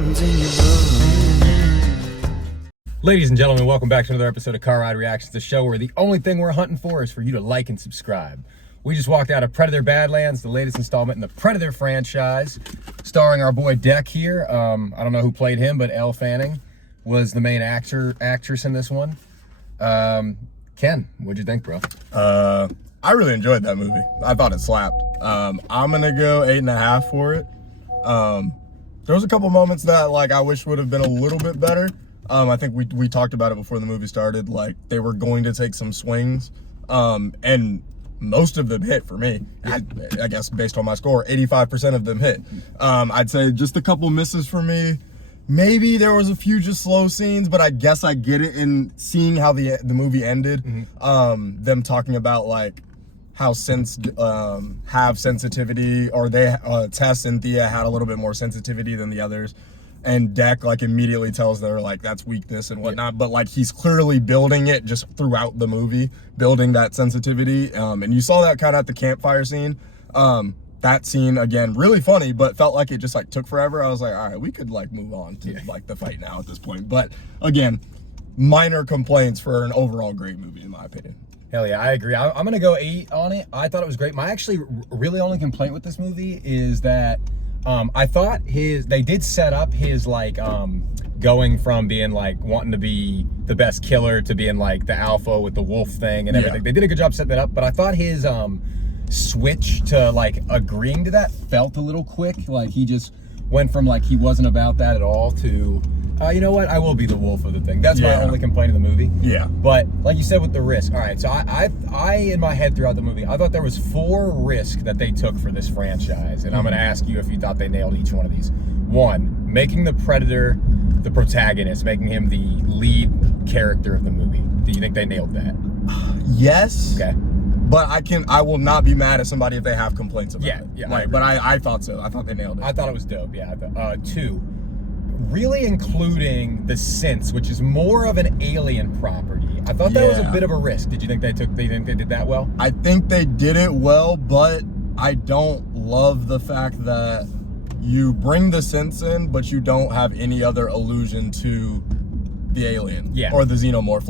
Something's in your blood. Ladies and gentlemen, welcome back to another episode of Car Ride Reactions, the show where the only thing we're hunting for is for you to like and subscribe. We just walked out of Predator Badlands, the latest installment in the Predator franchise, starring our boy Deck here. I don't know who played him, but Elle Fanning was the main actress in this one. Ken, what'd you think, bro? I really enjoyed that movie. I thought it slapped. I'm gonna go 8.5 for it. There was a couple moments that I wish would have been a little bit better. I think we talked about it before the movie started. Like, they were going to take some swings, and most of them hit for me. I guess based on my score, 85% of them hit. I'd say just a couple misses for me. Maybe there was a few just slow scenes, but I guess I get it in seeing how the movie ended. Mm-hmm. Them talking about how have sensitivity, or Tess and Thea had a little bit more sensitivity than the others, and Deck immediately tells her that's weakness and whatnot. Yeah. But he's clearly building it just throughout the movie, building that sensitivity. And you saw that kind of at the campfire scene. That scene, again, really funny, but felt like it just took forever. I was like, all right, we could move on to the fight now at this point. But again, minor complaints for an overall great movie in my opinion. Hell yeah, I agree. I'm gonna go 8 on it. I thought it was great. My actually really only complaint with this movie is that I thought they did set up his going from being wanting to be the best killer to being the alpha with the wolf thing and everything. Yeah. They did a good job setting that up, but I thought his switch to agreeing to that felt a little quick. He just went from he wasn't about that at all to you know what, I will be the wolf of the thing. That's my only complaint of the movie. Yeah. But like you said with the risk, all right, so I in my head throughout the movie, I thought there was 4 risks that they took for this franchise, and I'm going to ask you if you thought they nailed each one of these. 1, making the Predator the protagonist, making him the lead character of the movie. Do you think they nailed that? Yes. Okay. But I will not be mad at somebody if they have complaints about it. Yeah. But I thought so. I thought they nailed it. I thought it was dope. Yeah. 2, really including the synths, which is more of an alien property. I thought that was a bit of a risk. Did you think they did that well? I think they did it well, but I don't love the fact that you bring the synths in, but you don't have any other allusion to the alien or the xenomorph.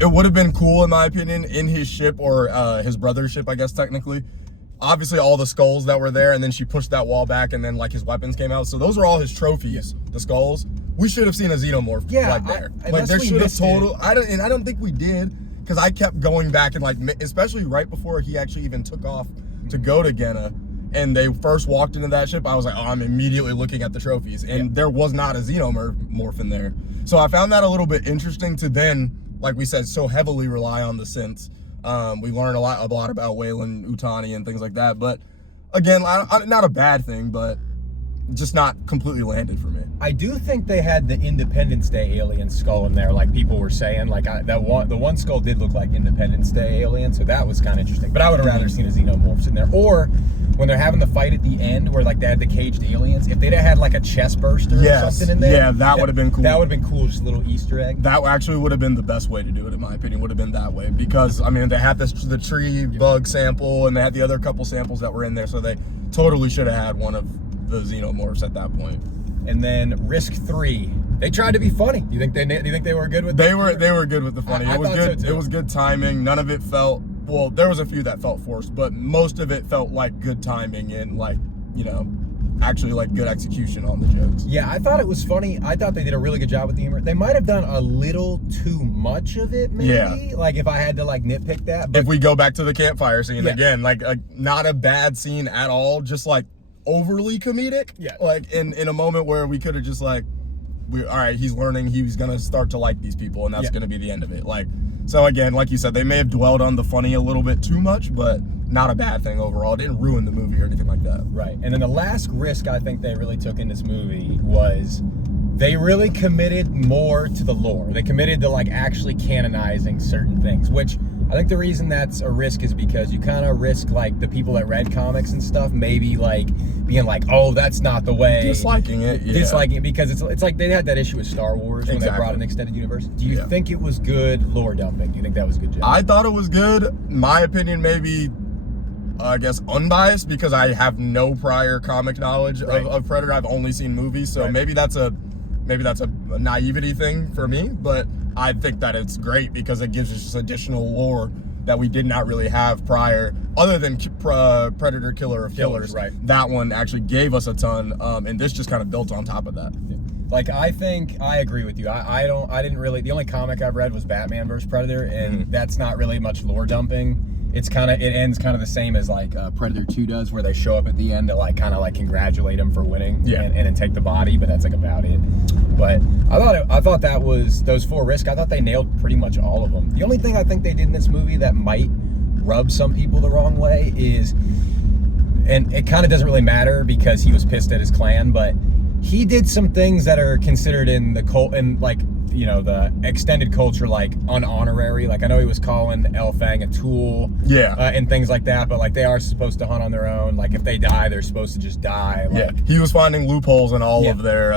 It would have been cool, in my opinion, in his ship, or his brother's ship, I guess, technically. Obviously, all the skulls that were there, and then she pushed that wall back, and then his weapons came out. So those are all his trophies, the skulls. We should have seen a xenomorph there. There should have total. I don't think we did, because I kept going back and especially right before he actually even took off to go to Genna, and they first walked into that ship. I was like, oh, I'm immediately looking at the trophies, and there was not a xenomorph in there. So I found that a little bit interesting to then, like we said, so heavily rely on the synths. We learned a lot about Wayland Utani and things like that. But again, not a bad thing, but just not completely landed for me. I do think they had the Independence Day alien skull in there, like people were saying. The one skull did look like Independence Day alien, so that was kind of interesting. But I would have rather seen a xenomorphs in there. Or when they're having the fight at the end, where they had the caged aliens, if they'd have had a chest burster or something in there, that would have been cool. That would have been cool, just a little Easter egg. That actually would have been the best way to do it, in my opinion. Would have been that way, because they had the tree bug sample, and they had the other couple samples that were in there, so they totally should have had one of the xenomorphs at that point. And then risk 3, they tried to be funny. Do you think they were good with? They were good with the funny. It was good. So too. It was good timing. None of it felt, well, there was a few that felt forced, but most of it felt like good timing and actually good execution on the jokes. Yeah, I thought it was funny. I thought they did a really good job with the humor. They might have done a little too much of it, maybe. Yeah. If I had to nitpick that. But if we go back to the campfire scene again, not a bad scene at all. Just overly comedic. Yeah. In a moment where we could have just all right, he's learning, he's gonna start to like these people, and that's gonna be the end of it. So again, like you said, they may have dwelled on the funny a little bit too much, but not a bad thing overall. It didn't ruin the movie or anything like that. Right. And then the last risk I think they really took in this movie was they really committed more to the lore. They committed to actually canonizing certain things, which I think the reason that's a risk is because you kind of risk the people that read comics and stuff maybe being oh, that's not the way, disliking it because it's they had that issue with Star Wars when they brought an extended universe. Do you think it was good lore dumping? Do you think that was a good job? I thought it was good. My opinion, maybe I guess, unbiased because I have no prior comic knowledge of Predator. I've only seen movies, so maybe that's a naivety thing for me, but I think that it's great because it gives us just additional lore that we did not really have prior, other than Predator Killer of Killers. Right. That one actually gave us a ton, and this just kind of built on top of that. Like, I think I agree with you. I didn't really, the only comic I've read was Batman vs. Predator, and that's not really much lore dumping. It ends kind of the same as like Predator 2 does, where they show up at the end to like kind of like congratulate him for winning, and then take the body, but that's like about it. But I thought that was those 4 risks. I thought they nailed pretty much all of them. The only thing I think they did in this movie that might rub some people the wrong way is, and it kind of doesn't really matter because he was pissed at his clan, but he did some things that are considered in the cult and like, you know, the extended culture, like unhonorary. Like, I know he was calling El Fang a tool, and things like that, but like they are supposed to hunt on their own. Like, if they die, they're supposed to just die. Like, he was finding loopholes in all of their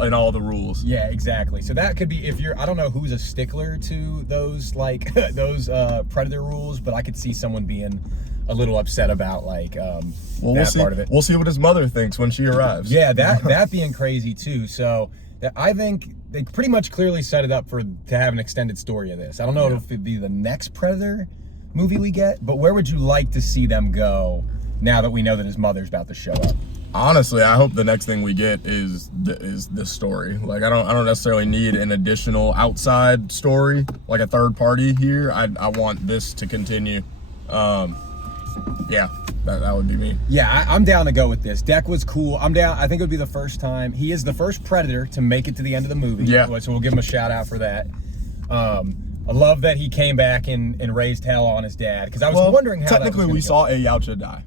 in all the rules. Yeah, exactly. So that could be, if you're, I don't know who's a stickler to those like those Predator rules, but I could see someone being a little upset about like we'll see, part of it. We'll see what his mother thinks when she arrives. Yeah, that being crazy too. So I think they pretty much clearly set it up to have an extended story of this. I don't know if it'd be the next Predator movie we get, but where would you like to see them go now that we know that his mother's about to show up? Honestly, I hope the next thing we get is this story. Like, I don't necessarily need an additional outside story, like a third party here. I want this to continue. Yeah, that would be me. Yeah, I'm down to go with this. Deck was cool. I'm down. I think it would be the first time. He is the first Predator to make it to the end of the movie. Yeah. So we'll give him a shout out for that. I love that he came back and raised hell on his dad, because I was wondering how technically we saw a Yautja die.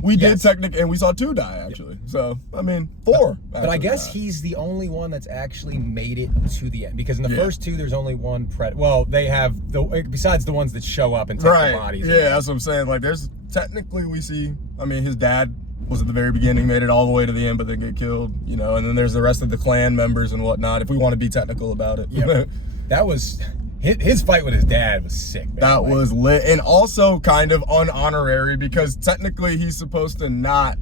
We did technically, and we saw 2 die actually. So I mean 4. But I guess he's the only one that's actually made it to the end, because in the first 2 there's only one Predator. Well, they have besides the ones that show up and take the bodies. Yeah, that's what I'm saying. Like, there's technically we see. I mean, his dad was at the very beginning, made it all the way to the end, but then get killed. You know, and then there's the rest of the clan members and whatnot. If we want to be technical about it. Yeah. That was. His fight with his dad was sick, man. That was lit, and also kind of unhonorary, because technically he's supposed to not,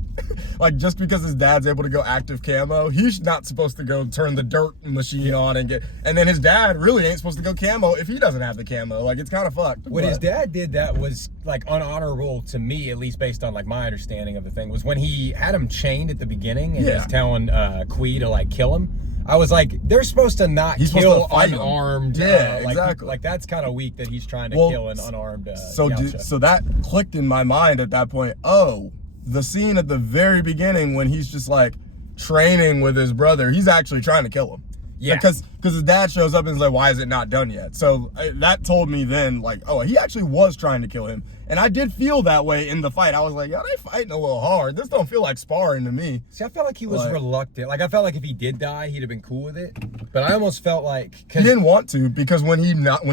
like, just because his dad's able to go active camo, he's not supposed to go turn the dirt machine on and then his dad really ain't supposed to go camo if he doesn't have the camo. Like, it's kind of fucked. What his dad did that was, like, unhonorable to me, at least based on, like, my understanding of the thing, was when he had him chained at the beginning and was telling Kui to, like, kill him. I was like, they're supposed to not kill unarmed. Exactly. Like, that's kind of weak that he's trying to kill an unarmed. So that clicked in my mind at that point. Oh, the scene at the very beginning when he's just like training with his brother, he's actually trying to kill him. Yeah. Because his dad shows up and is like, why is it not done yet? So that told me then, like, oh, he actually was trying to kill him. And I did feel that way in the fight. I was like, yeah, they fighting a little hard. This don't feel like sparring to me. See, I felt like he was reluctant. Like, I felt like if he did die, he'd have been cool with it. But I almost felt like... He didn't want to, because when he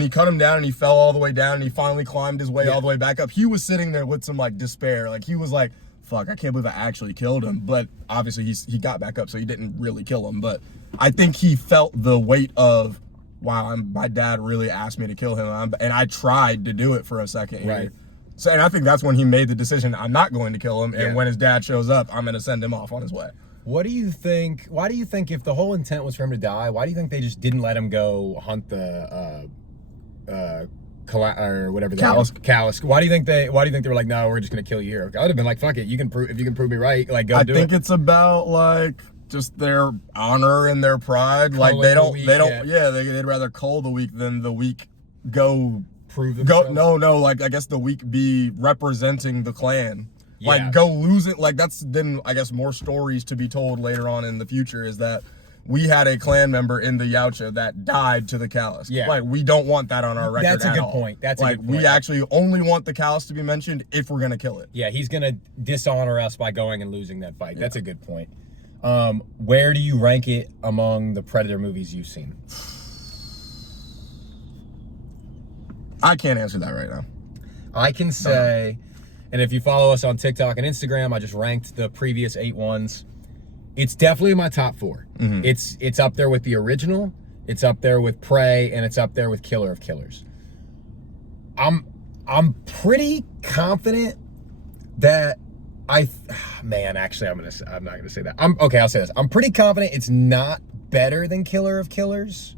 cut him down and he fell all the way down and he finally climbed his way all the way back up, he was sitting there with some, like, despair. Like, he was like, fuck, I can't believe I actually killed him. But obviously he got back up, so he didn't really kill him. But I think he felt the weight of, wow, my dad really asked me to kill him, and I tried to do it for a second. Right. So, and I think that's when he made the decision, I'm not going to kill him, and when his dad shows up, I'm going to send him off on his way. What do you think, why do you think, if the whole intent was for him to die, why do you think they just didn't let him go hunt the, or whatever the Callus. Why do you think they were like, no, we're just going to kill you here? I would have been like, fuck it, if you can prove me right, like, go do it. I think it's about, like, just their honor and their pride. Like, they'd rather cull the weak than the weak go prove themselves. No, like, I guess the weak be representing the clan. Like, go lose it. Like, that's then, I guess, more stories to be told later on in the future, is that we had a clan member in the Yautja that died to the Callus. Yeah. Like, we don't want that on our record. That's a good point. That's a good point. We actually only want the Callus to be mentioned if we're gonna kill it. Yeah, he's gonna dishonor us by going and losing that fight. That's a good point. Where do you rank it among the Predator movies you've seen? I can't answer that right now. I can say, and if you follow us on TikTok and Instagram, I just ranked the previous 8 ones. It's definitely in my top 4. Mm-hmm. It's up there with the original, it's up there with Prey, and it's up there with Killer of Killers. I'm pretty confident that man, actually, I'm not gonna say that. Okay, I'll say this. I'm pretty confident it's not better than Killer of Killers,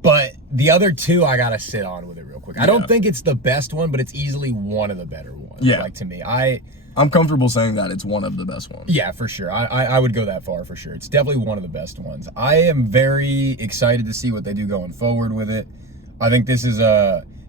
but the other two I gotta sit on with it real quick. I don't think it's the best one, but it's easily one of the better ones. Yeah, like to me, I'm comfortable saying that it's one of the best ones. Yeah, for sure. I would go that far for sure. It's definitely one of the best ones. I am very excited to see what they do going forward with it. I think this is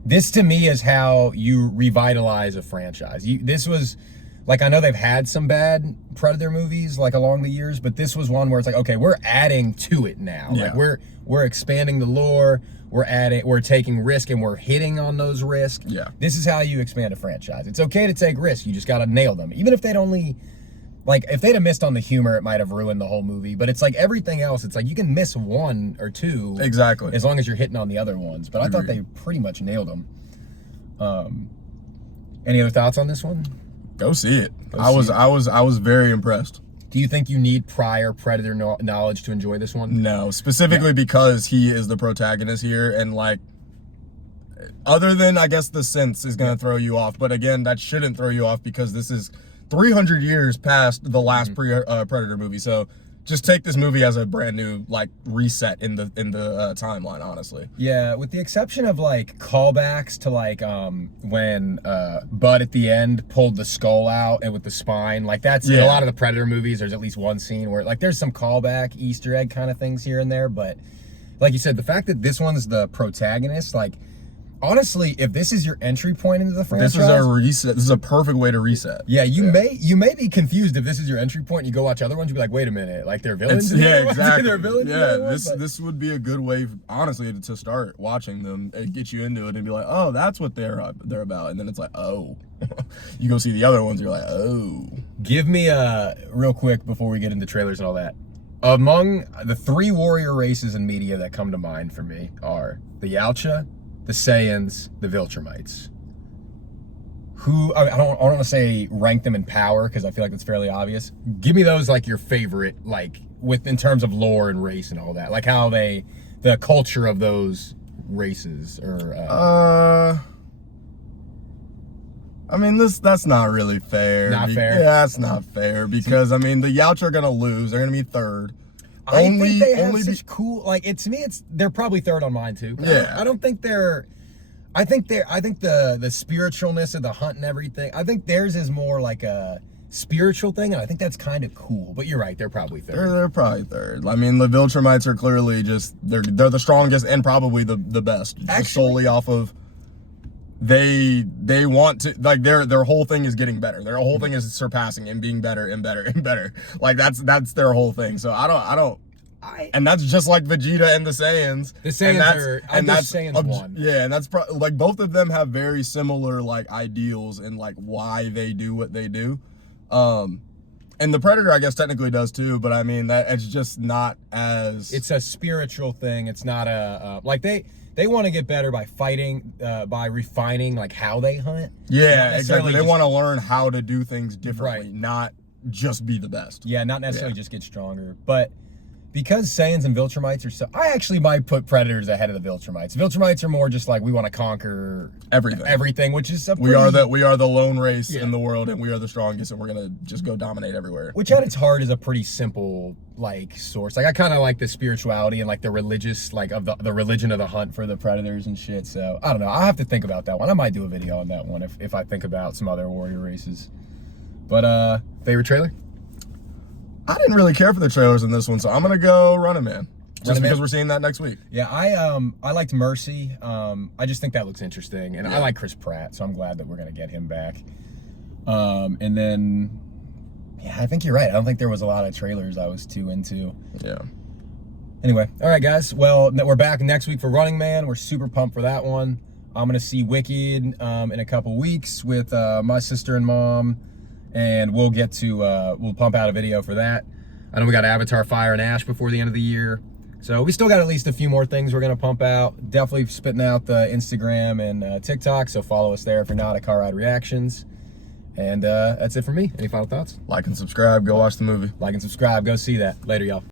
this to me is how you revitalize a franchise. This was, like, I know they've had some bad Predator movies like along the years, but this was one where it's like, okay, we're adding to it now. Yeah. Like we're expanding the lore, we're taking risk, and we're hitting on those risks. Yeah. This is how you expand a franchise. It's okay to take risks. You just got to nail them. Even if they'd only, like, if they'd have missed on the humor, it might have ruined the whole movie. But it's like everything else, it's like you can miss one or two. Exactly. As long as you're hitting on the other ones. But I thought they pretty much nailed them. Any other thoughts on this one? Go see it. I was very impressed. Do you think you need prior Predator knowledge to enjoy this one? No, specifically because he is the protagonist here, and like, other than, I guess, the sense is gonna throw you off, but again, that shouldn't throw you off because this is 300 years past the last Predator movie. So just take this movie as a brand new, like, reset in the timeline, honestly. Yeah, with the exception of like callbacks to like when Bud at the end pulled the skull out and with the spine, like that's in a lot of the Predator movies. There's at least one scene where like there's some callback Easter egg kind of things here and there, but like you said, the fact that this one's the protagonist, like, honestly, if this is your entry point into the franchise, this is a reset. This is a perfect way to reset. Yeah, you may be confused if this is your entry point and you go watch other ones, you'd be like, wait a minute, like they're villains? Yeah, exactly. They're villains? Yeah, this would be a good way, honestly, to start watching them and get you into it and be like, oh, that's what they're about. And then it's like, oh. You go see the other ones, you're like, oh. Give me real quick before we get into trailers and all that. Among the three warrior races in media that come to mind for me are the Yautja, the Saiyans, the Viltrumites. Who, I don't want to say rank them in power because I feel like that's fairly obvious. Give me those, like, your favorite, like, in terms of lore and race and all that, like how the culture of those races or I mean, that's not really fair. Not fair? Yeah, that's not fair because, I mean, the Yautja are going to lose. They're going to be third. I think they have such cool, like, to me, they're probably third on mine too. Yeah. I don't think they're, I think the spiritualness of the hunt and everything, I think theirs is more like a spiritual thing, and I think that's kind of cool. But you're right, they're probably third. They're probably third. I mean, the Viltrumites are clearly just, they're the strongest and probably the best. Actually, just solely off of, they want to, like, their whole thing is getting better. Their whole thing is surpassing and being better and better and better. Like, that's their whole thing. So and that's just like Vegeta and the Saiyans. The Saiyans Saiyans one. Yeah, and that's like both of them have very similar, like, ideals and, like, why they do what they do. And the Predator, I guess, technically does too, but I mean, that it's just not as, it's a spiritual thing. It's not like they want to get better by fighting, by refining, like, how they hunt. Yeah, exactly. They want to learn how to do things differently, not just be the best. Yeah, not necessarily just get stronger. But because Saiyans and Viltrumites are so, I actually might put Predators ahead of the Viltrumites. Viltrumites are more just like, we want to conquer everything, which is we are the lone race in the world, and we are the strongest, and we're gonna just go dominate everywhere. Which at its heart is a pretty simple, like, source. Like, I kind of like the spirituality and, like, the religious, like, of the religion of the hunt for the Predators and shit. So I don't know. I'll have to think about that one. I might do a video on that one if I think about some other warrior races. But favorite trailer? I didn't really care for the trailers in this one, so I'm gonna go Running Man. Just because we're seeing that next week. Yeah, I liked Mercy. I just think that looks interesting, and I like Chris Pratt, so I'm glad that we're gonna get him back. And then, yeah, I think you're right. I don't think there was a lot of trailers I was too into. Yeah. Anyway, all right, guys. Well, we're back next week for Running Man. We're super pumped for that one. I'm gonna see Wicked in a couple weeks with my sister and mom. And we'll get to, we'll pump out a video for that. I know we got Avatar, Fire, and Ash before the end of the year. So we still got at least a few more things we're going to pump out. Definitely spitting out the Instagram and TikTok, so follow us there if you're not at CarRideReactions. And that's it for me. Any final thoughts? Like and subscribe. Go watch the movie. Like and subscribe. Go see that. Later, y'all.